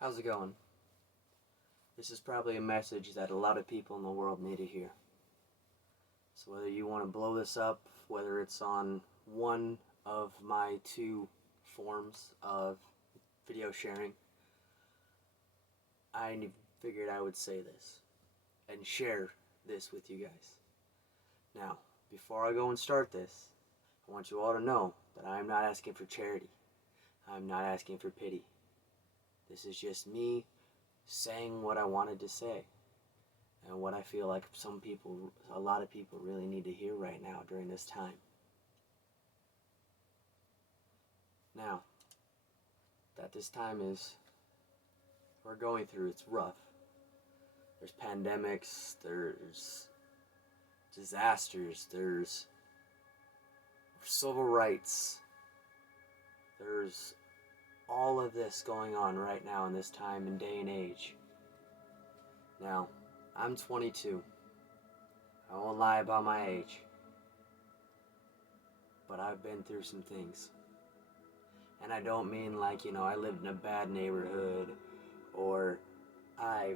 How's it going? This is probably a message that a lot of people in the world need to hear. So whether you want to blow this up, whether it's on one of my two forms of video sharing, I figured I would say this and share this with you guys. Now, before I go and start this, I want you all to know that I am not asking for charity. I'm not asking for pity. This is just me saying what I wanted to say and what I feel like a lot of people really need to hear right now during this time. Now, that this time we're going through, it's rough. There's pandemics, there's disasters, there's civil rights, there's all of this going on right now in this time and day and age. Now, I'm 22. I won't lie about my age. But I've been through some things. And I don't mean like, I lived in a bad neighborhood, or I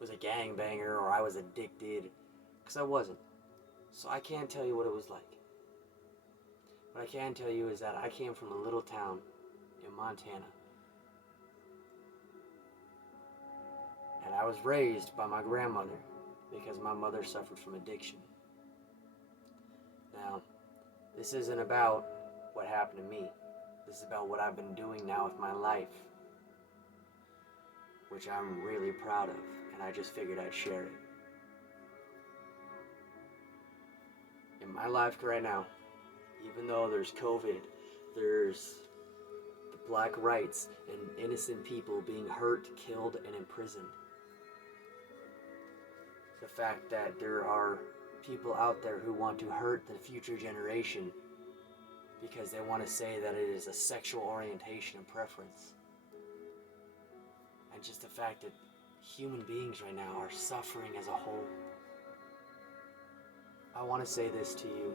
was a gangbanger, or I was addicted, because I wasn't. So I can't tell you what it was like. What I can tell you is that I came from a little town in Montana. And I was raised by my grandmother because my mother suffered from addiction. Now, this isn't about what happened to me. This is about what I've been doing now with my life, which I'm really proud of, and I just figured I'd share it. In my life right now, even though there's COVID, there's black rights and innocent people being hurt, killed, and imprisoned. The fact that there are people out there who want to hurt the future generation because they want to say that it is a sexual orientation and preference. And just the fact that human beings right now are suffering as a whole. I want to say this to you,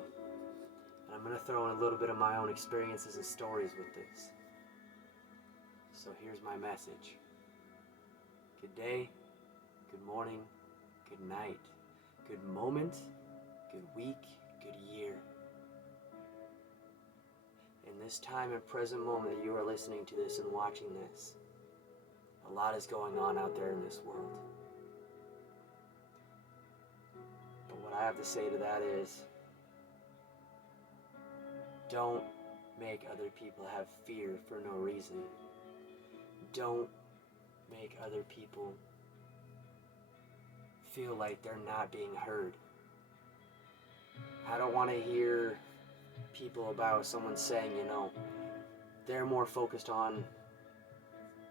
and I'm going to throw in a little bit of my own experiences and stories with this. So here's my message. Good day, good morning, good night, good moment, good week, good year. In this time and present moment that you are listening to this and watching this, a lot is going on out there in this world. But what I have to say to that is, don't make other people have fear for no reason. Don't make other people feel like they're not being heard. I don't want to hear people about someone saying, they're more focused on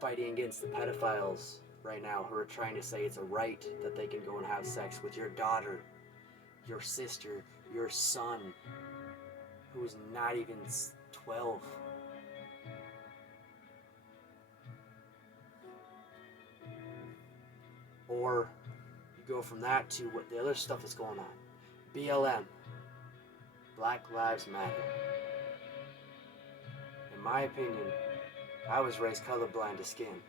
fighting against the pedophiles right now who are trying to say it's a right that they can go and have sex with your daughter, your sister, your son, who is not even 12. Or you go from that to what the other stuff is going on. BLM, Black Lives Matter. In my opinion, I was raised colorblind to skin.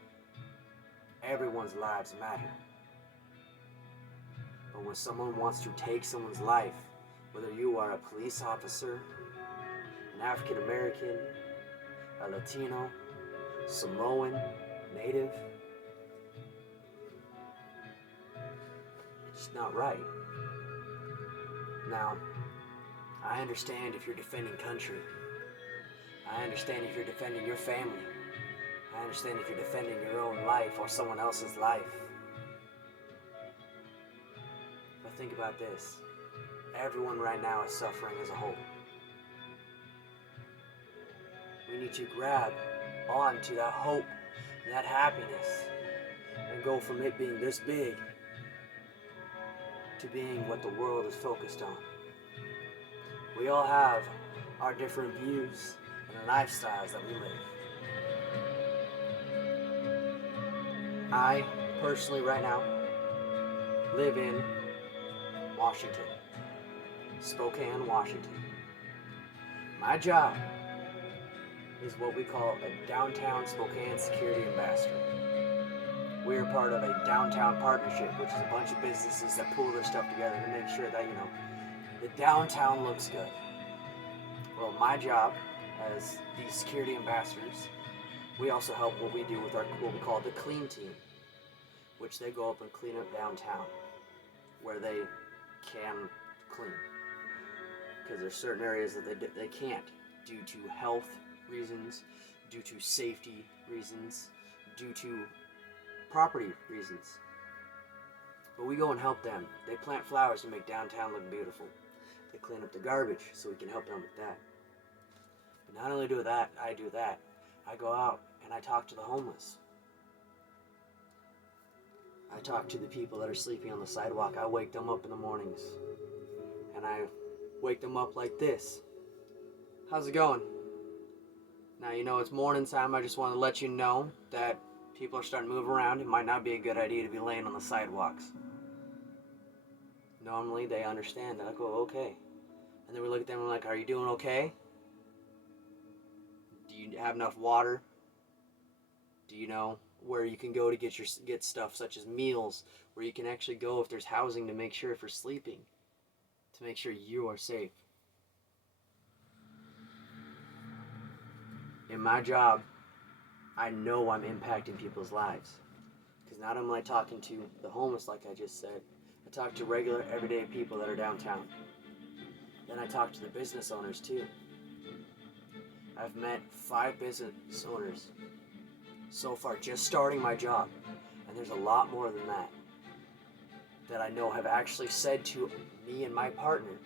Everyone's lives matter. But when someone wants to take someone's life, whether you are a police officer, an African American, a Latino, Samoan, Native, it's not right. Now, I understand if you're defending country. I understand if you're defending your family. I understand if you're defending your own life or someone else's life. But think about this. Everyone right now is suffering as a whole. We need to grab onto that hope and that happiness and go from it being this big to being what the world is focused on. We all have our different views and lifestyles that we live. I personally right now live in Washington, Spokane, Washington. My job is what we call a downtown Spokane security ambassador. We're part of a downtown partnership, which is a bunch of businesses that pool their stuff together to make sure that, the downtown looks good. Well, my job as the security ambassadors, we also help what we do with what we call the clean team, which they go up and clean up downtown where they can clean. Because there's certain areas that they can't due to health reasons, due to safety reasons, due to property reasons. But we go and help them. They plant flowers to make downtown look beautiful. They clean up the garbage so we can help them with that. But not only do that, I go out and I talk to the homeless. I talk to the people that are sleeping on the sidewalk. I wake them up in the mornings. And I wake them up like this. How's it going? Now, it's morning time. I just want to let you know that people are starting to move around. It might not be a good idea to be laying on the sidewalks. Normally, they understand that. I go, okay. And then we look at them and we're like, are you doing okay? Do you have enough water? Do you know where you can go to get stuff such as meals, where you can actually go if there's housing to make sure if you're sleeping, to make sure you are safe? In my job, I know I'm impacting people's lives. Because not only am I talking to the homeless, like I just said, I talk to regular, everyday people that are downtown. Then I talk to the business owners too. I've met 5 business owners so far, just starting my job. And there's a lot more than that I know have actually said to me and my partner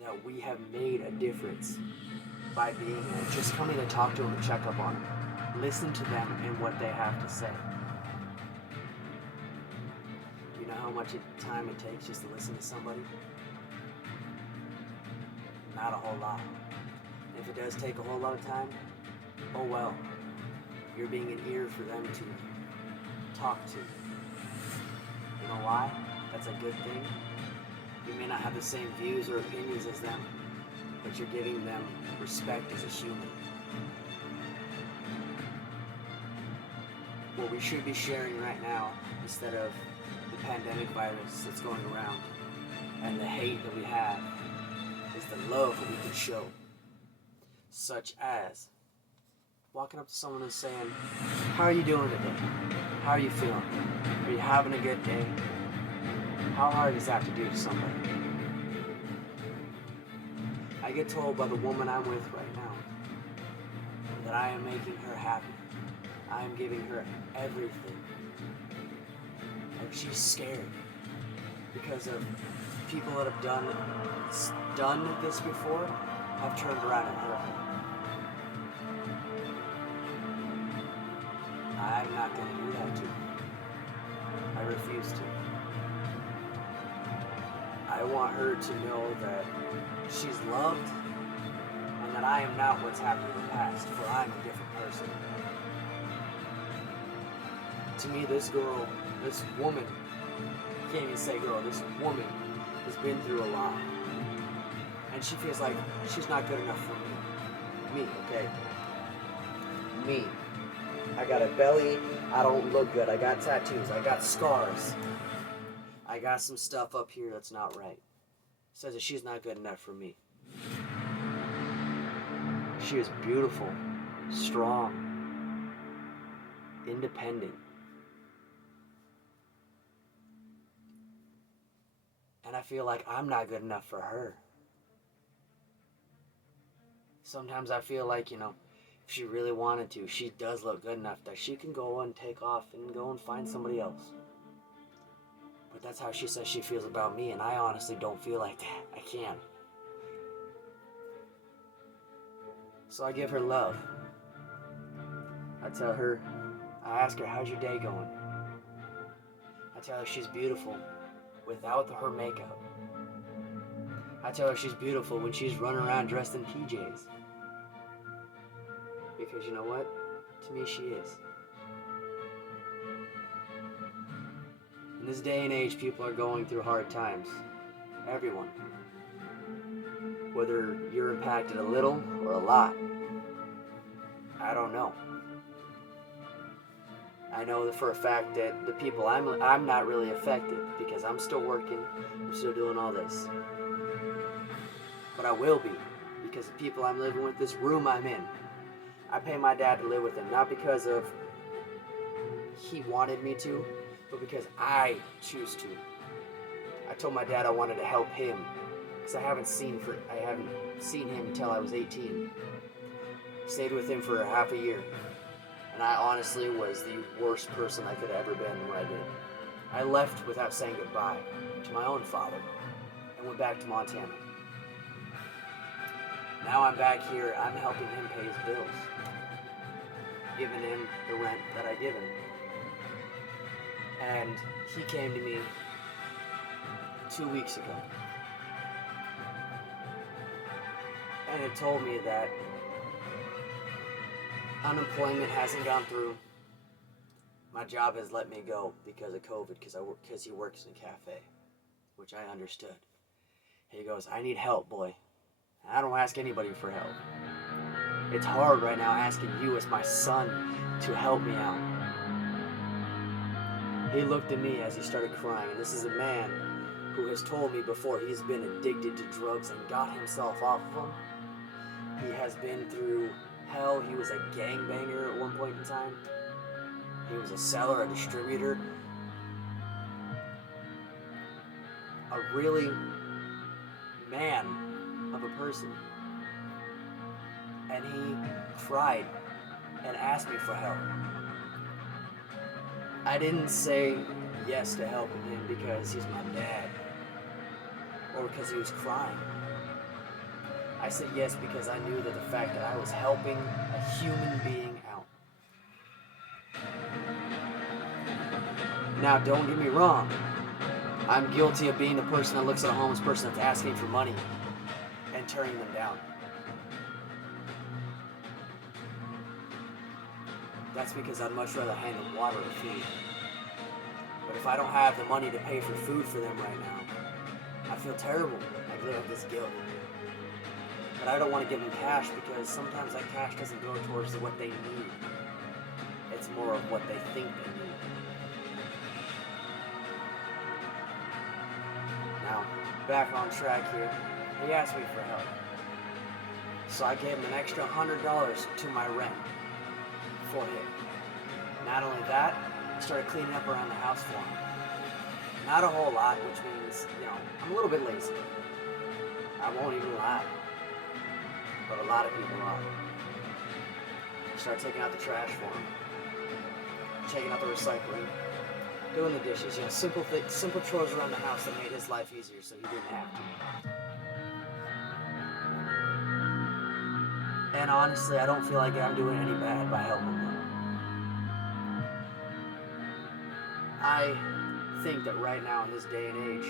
that we have made a difference by being there. Just coming to talk to them and check up on them. Listen to them and what they have to say. You know how much time it takes just to listen to somebody? Not a whole lot. If it does take a whole lot of time, oh well. You're being an ear for them to talk to. You know why? That's a good thing. You may not have the same views or opinions as them, but you're giving them respect as a human. What we should be sharing right now, instead of the pandemic virus that's going around and the hate that we have, is the love that we can show. Such as walking up to someone and saying, how are you doing today? How are you feeling? Are you having a good day? How hard is that to do to somebody? I get told by the woman I'm with right now that I am making her happy. I am giving her everything. Like, she's scared because of people that have done this before have turned around and hurt her. I'm not going to do that to her. I refuse to. I want her to know that she's loved and that I am not what's happened in the past, for I'm a different person. To me, this woman, I can't even say girl, this woman has been through a lot. And she feels like she's not good enough for me. Me, okay? Me. I got a belly, I don't look good, I got tattoos, I got scars. I got some stuff up here that's not right. Says that she's not good enough for me. She is beautiful, strong, independent. And I feel like I'm not good enough for her. Sometimes I feel like, if she really wanted to, she does look good enough that she can go and take off and go and find somebody else. But that's how she says she feels about me, and I honestly don't feel like that. I can't. So I give her love. I ask her, how's your day going? I tell her she's beautiful without her makeup. I tell her she's beautiful when she's running around dressed in PJs. Because you know what? To me, she is. In this day and age, people are going through hard times. Everyone. Whether you're impacted a little or a lot. I don't know. I know for a fact that the people I'm not really affected because I'm still working, I'm still doing all this. But I will be because the people I'm living with, this room I'm in, I pay my dad to live with him, not because of he wanted me to, but because I choose to. I told my dad I wanted to help him because I haven't seen him until I was 18. Stayed with him for half a year. And I honestly was the worst person I could have ever been when I did. I left without saying goodbye to my own father and went back to Montana. Now I'm back here, I'm helping him pay his bills. Giving him the rent that I give him. And he came to me 2 weeks ago. And it told me that unemployment hasn't gone through. My job has let me go because of COVID, because he works in a cafe, which I understood. He goes, I need help, boy. I don't ask anybody for help. It's hard right now asking you as my son to help me out. He looked at me as he started crying, and this is a man who has told me before he's been addicted to drugs and got himself off of them. He has been through hell. He was a gangbanger at one point in time. He was a seller, a distributor. A really man of a person. And he tried and asked me for help. I didn't say yes to helping him because he's my dad or because he was crying. I said yes because I knew that the fact that I was helping a human being out. Now, don't get me wrong. I'm guilty of being the person that looks at a homeless person that's asking for money and turning them down. That's because I'd much rather hand them water or food. But if I don't have the money to pay for food for them right now, I feel terrible. I feel like this guilt. But I don't want to give them cash because sometimes that cash doesn't go towards what they need. It's more of what they think they need. Now, back on track here. He asked me for help. So I gave him an extra $100 to my rent for him. Not only that, I started cleaning up around the house for him. Not a whole lot, which means, I'm a little bit lazy. I won't even lie. But a lot of people are. I started taking out the trash for him. Taking out the recycling. Doing the dishes. Simple chores around the house that made his life easier so he didn't have to. And honestly, I don't feel like I'm doing any bad by helping them. I think that right now in this day and age,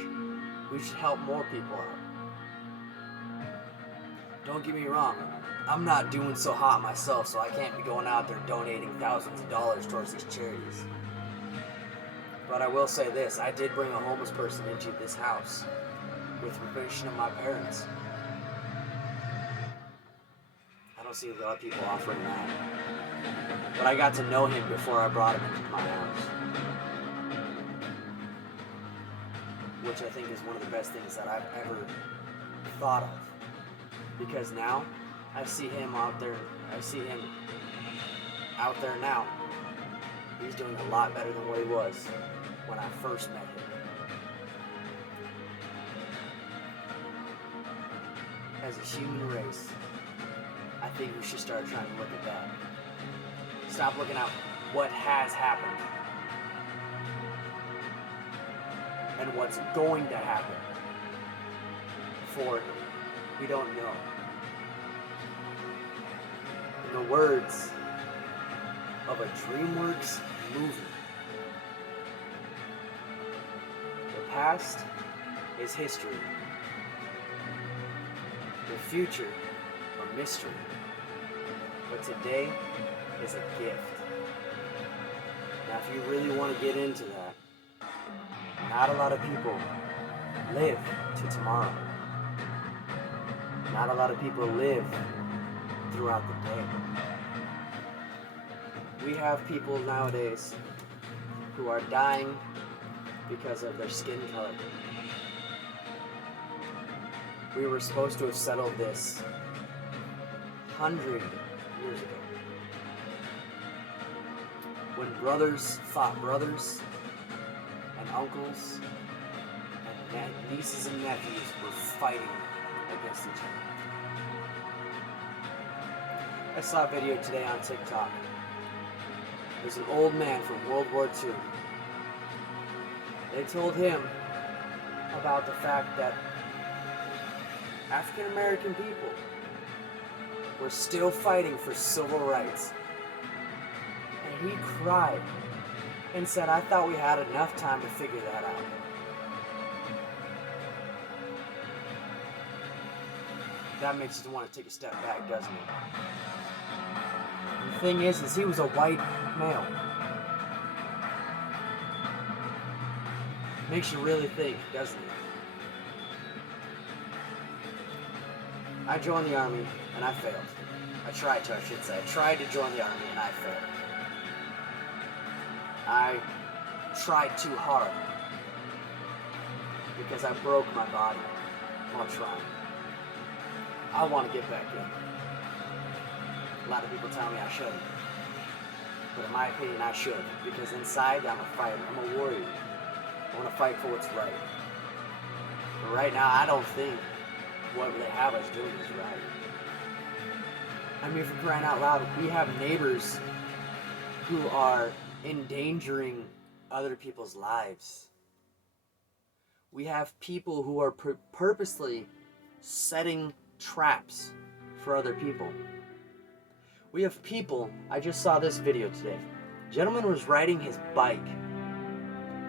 we should help more people out. Don't get me wrong, I'm not doing so hot myself, so I can't be going out there donating thousands of dollars towards these charities. But I will say this, I did bring a homeless person into this house with permission of my parents. I don't see a lot of people offering that. But I got to know him before I brought him into my house. Which I think is one of the best things that I've ever thought of. Because now, I see him out there now. He's doing a lot better than what he was when I first met him. As a human race, I think we should start trying to look at that. Stop looking at what has happened and what's going to happen. For we don't know. In the words of a DreamWorks movie, the past is history. The future a mystery. But today is a gift. Now if you really want to get into that, not a lot of people live to tomorrow. Not a lot of people live throughout the day. We have people nowadays who are dying because of their skin color. We were supposed to have settled this 100 years ago. When brothers fought brothers, and uncles, and nieces and nephews were fighting against each other. I saw a video today on TikTok. There's an old man from World War II. They told him about the fact that African American people were still fighting for civil rights. And he cried and said, I thought we had enough time to figure that out. That makes you want to take a step back, doesn't it? And the thing is he was a white male. Makes you really think, doesn't it? I joined the army and I failed. I tried to join the army and I failed. I tried too hard because I broke my body while trying. I want to get back in. A lot of people tell me I shouldn't. But in my opinion, I should. Because inside, I'm a fighter. I'm a warrior. I want to fight for what's right. But right now, I don't think what they have us doing is right. I mean, for crying out loud, we have neighbors who are endangering other people's lives. We have people who are purposely setting traps for other people. We have people, I just saw this video today. A gentleman was riding his bike.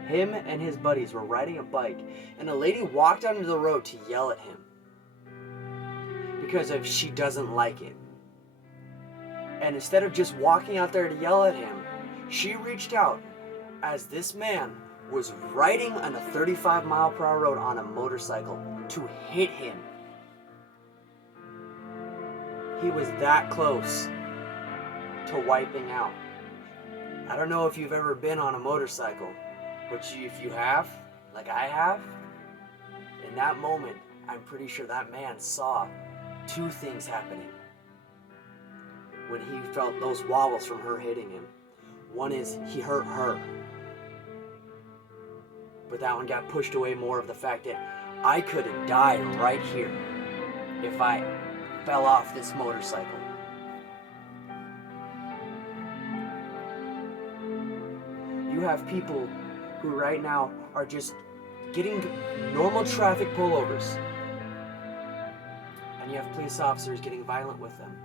Him and his buddies were riding a bike, and a lady walked onto the road to yell at him because if she doesn't like it. And instead of just walking out there to yell at him, she reached out as this man was riding on a 35-mile-per-hour road on a motorcycle to hit him. He was that close to wiping out. I don't know if you've ever been on a motorcycle, but if you have, like I have, in that moment, I'm pretty sure that man saw two things happening when he felt those wobbles from her hitting him. One is he hurt her, but that one got pushed away more of the fact that I could have died right here if I fell off this motorcycle. You have people who right now are just getting normal traffic pullovers, and you have police officers getting violent with them.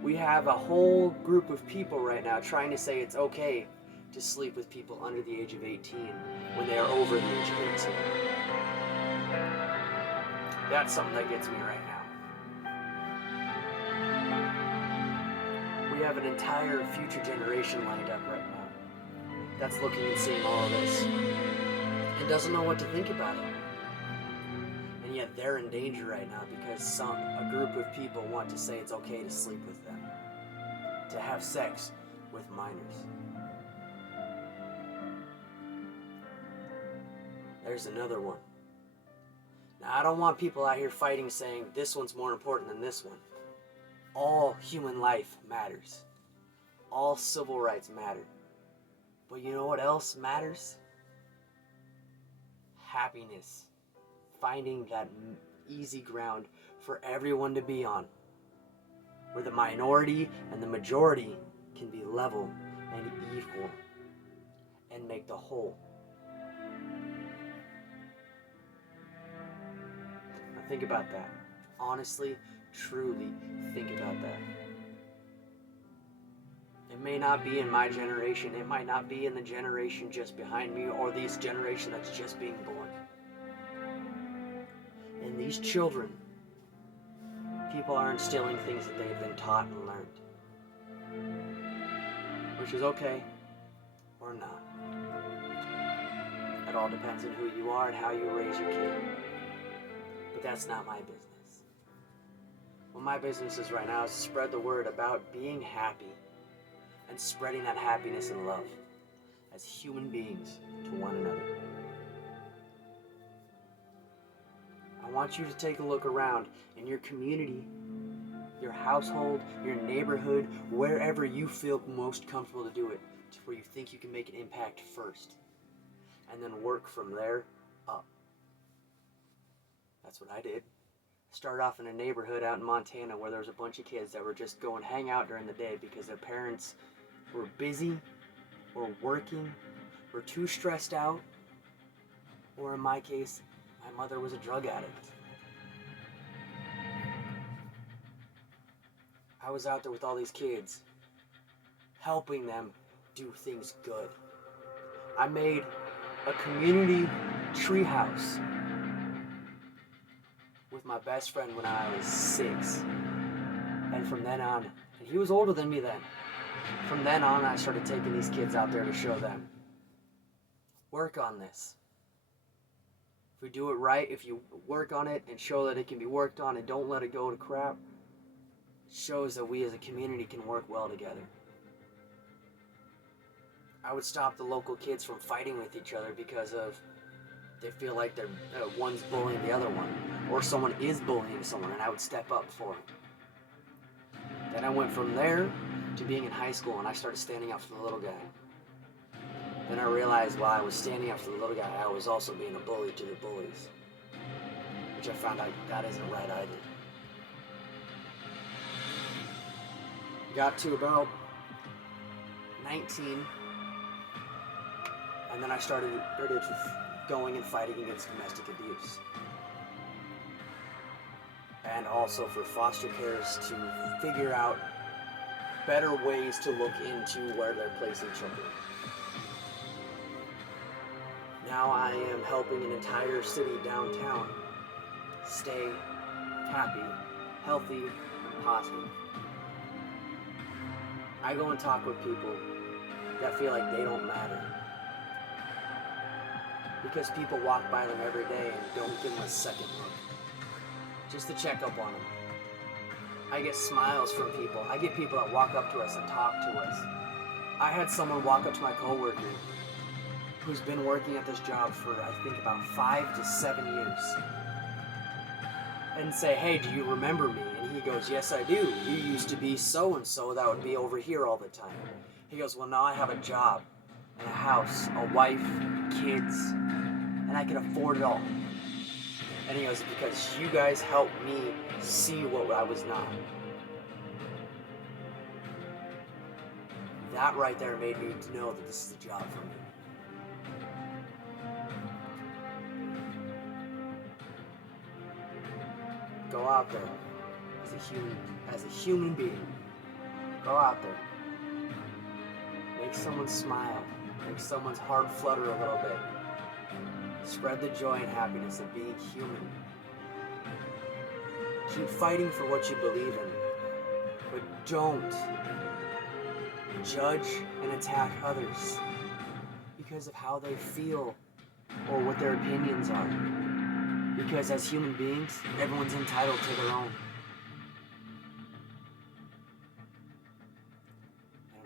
We have a whole group of people right now trying to say it's okay to sleep with people under the age of 18 when they are over the age of 18. That's something that gets me right now. We have an entire future generation lined up right now that's looking and seeing all of this and doesn't know what to think about it. And yet they're in danger right now because a group of people want to say it's okay to sleep with them, to have sex with minors. There's another one. Now, I don't want people out here fighting saying this one's more important than this one. All human life matters. All civil rights matter. But you know what else matters? Happiness. Finding that easy ground for everyone to be on, where the minority and the majority can be level and equal and make the whole. Now think about that. Honestly, truly think about that. It may not be in my generation. It might not be in the generation just behind me or this generation that's just being born. And these children, people are instilling things that they've been taught and learned, which is okay or not. It all depends on who you are and how you raise your kid. But that's not my business. What my business is right now is to spread the word about being happy and spreading that happiness and love as human beings to one another. I want you to take a look around in your community, your household, your neighborhood, wherever you feel most comfortable to do it, to where you think you can make an impact first, and then work from there up. That's what I did. Started off in a neighborhood out in Montana where there was a bunch of kids that were just going hang out during the day because their parents were busy or working or too stressed out, or in my case, my mother was a drug addict. I was out there with all these kids, helping them do things good. I made a community treehouse with my best friend when I was 6. And from then on, and he was older than me then, from then on I started taking these kids out there to show them, work on this. If we do it right, if you work on it and show that it can be worked on and don't let it go to crap, it shows that we as a community can work well together. I would stop the local kids from fighting with each other because of they feel like they're one's bullying the other one, or someone is bullying someone, and I would step up for them. Then I went from there to being in high school, and I started standing up for the little guy. Then I realized while I was standing up for the little guy, I was also being a bully to the bullies, which I found out that isn't right either. Got to about 19, and then I started going and fighting against domestic abuse. And also for foster cares to figure out better ways to look into where they're placing children. Now I am helping an entire city downtown stay happy, healthy, and positive. I go and talk with people that feel like they don't matter, because people walk by them every day and don't give them a second look, just to check up on them. I get smiles from people. I get people that walk up to us and talk to us. I had someone walk up to my coworker who's been working at this job for I think about 5 to 7 years and say, "Hey, do you remember me?" And he goes, "Yes, I do. You used to be so-and-so that would be over here all the time." He goes, "Well, now I have a job and a house, a wife, kids, and I can afford it all." And he goes, "Because you guys helped me see what I was not." That right there made me know that this is a job for me. Go out there as a human being. Go out there. Make someone smile. Make someone's heart flutter a little bit. Spread the joy and happiness of being human. Keep fighting for what you believe in, but don't judge and attack others because of how they feel or what their opinions are. Because as human beings, everyone's entitled to their own.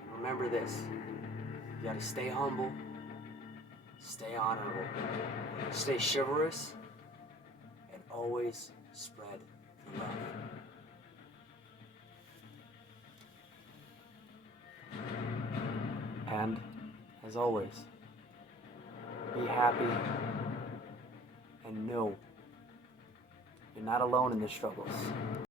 And remember this, you gotta stay humble, stay honorable, stay chivalrous, and always spread the love. And, as always, be happy and know you're not alone in the struggles.